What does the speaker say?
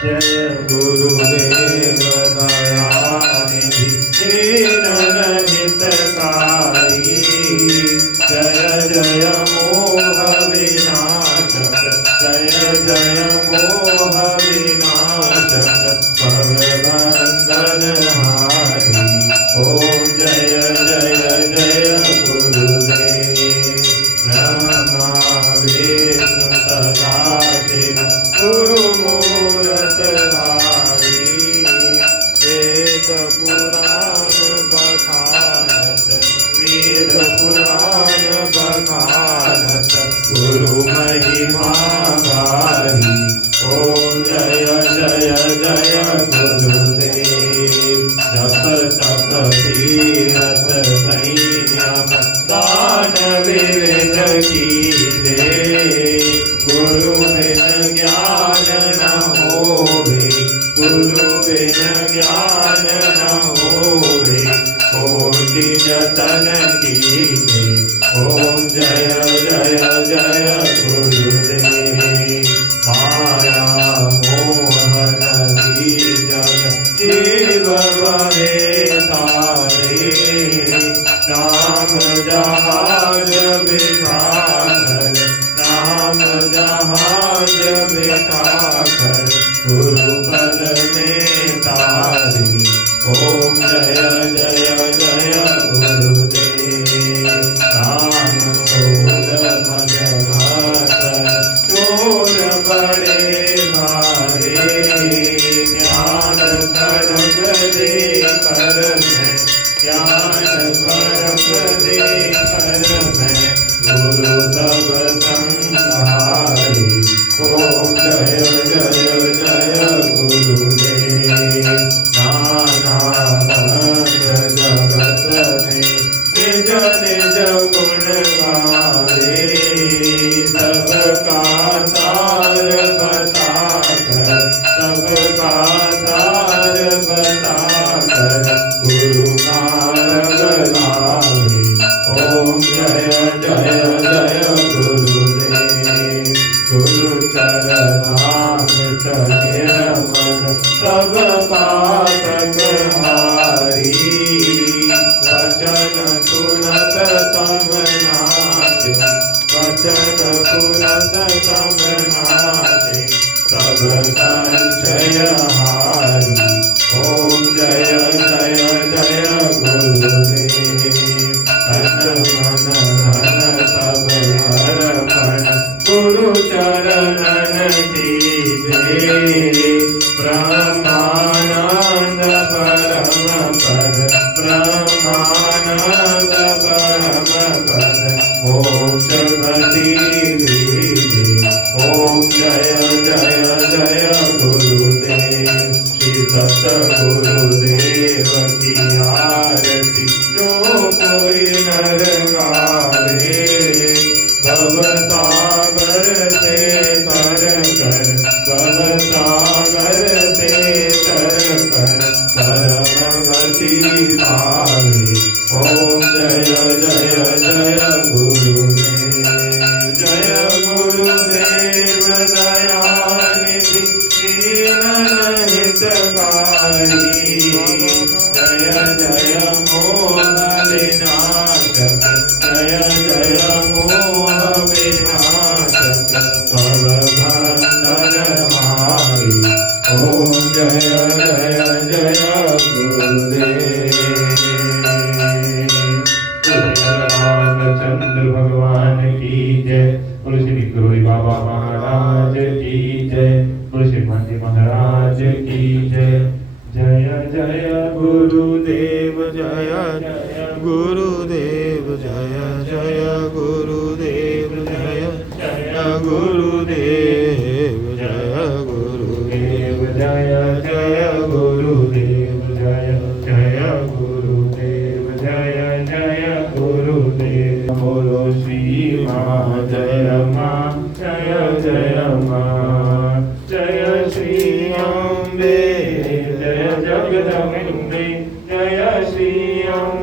जय गुरुदेव दयानिधि दीनहितकारी। जय जय मोह विनाशक, जय जय मोह विनाशक, भवबंधनहारी। ओम जय जय जय गुरुदेव। ब्रह्मा विष्णु सदाशिव गुरुमूर्तधारी। वेद पुराण बखानत, वेद पुराण बखानत, गुरु महिमा भारी। ओम जय जय जय गुरुदेव। जप तप तीरथ संयम दान विविध कीजे। गुरु बिन ज्ञान न होवे, गुरु बिन ज्ञान न होवे, कोटि जतन कीजे। ओम जय जय जय गुरुदेव। माया मोहन जग जीव बहे तारे। नाम जहाज बिठाकर, नाम जहाज बिठाकर, गुरु पद में तारी। ओम जय जय जय गुरुदेव। राम क्रोध मद मत्सर चोर बड़े भारे। ज्ञान खड़ग दे कर मैं, ज्ञान खड़ग दे कर मैं, गुरु तब संहारी। ओम जय जय जय गुरुदेव। नाना पंथ जगत में निज निज गुण गावे। सबका सार बताकर, सबका सार बताकर, गुरु मार्ग लावे। ओम जय जय जय गुरुदेव। गुरु चरणामृत निर्मल सब पातक हारी। वचन सुनत तम नाचे, वचन सुनत तम नाचे, सब संशय हारी। ओम जय जय जय गुरुदेव। तन मन धन सब अर्पण, गुरु चरणन कीजे। ब्रह्मानंद परम पद, ब्रह्मानंद परम पद, मोक्ष गति दीजे। ओम जय जय जय गुरुदेव। श्री सतगुरुदेव की आरती जो कोई नर गावे। भवसागर से तर कर, भवसागर से तर कर, परम गति पावे। ओम जय जय जय गुरुदेव। जय गुरुदेव दयानिधि दीनहितकारी। जय जय मोह विनाशक, जय जय मोह विनाशक, भवबंधनहारी। ओम जय जय जय गुरुदेव। रामचंद्र भगवान की जय। बोलो श्री गुरु बाबा महाराज की जय। बोलो श्री मंदिर महाराज की जय। जय जय गुरुदेव, जय जय गुरुदेव, जय जय गुरुदेव, जय जय गुरुदेव, जय गुरुदेव, जय जय गुरुदेव, जय जय गुरुदेव, जय जय गुरुदेव। बोलो श्री माँ जय माँ, जय जय माँ, जय श्री अम्बे, जय जगदम्बे, जय श्री अम्बे।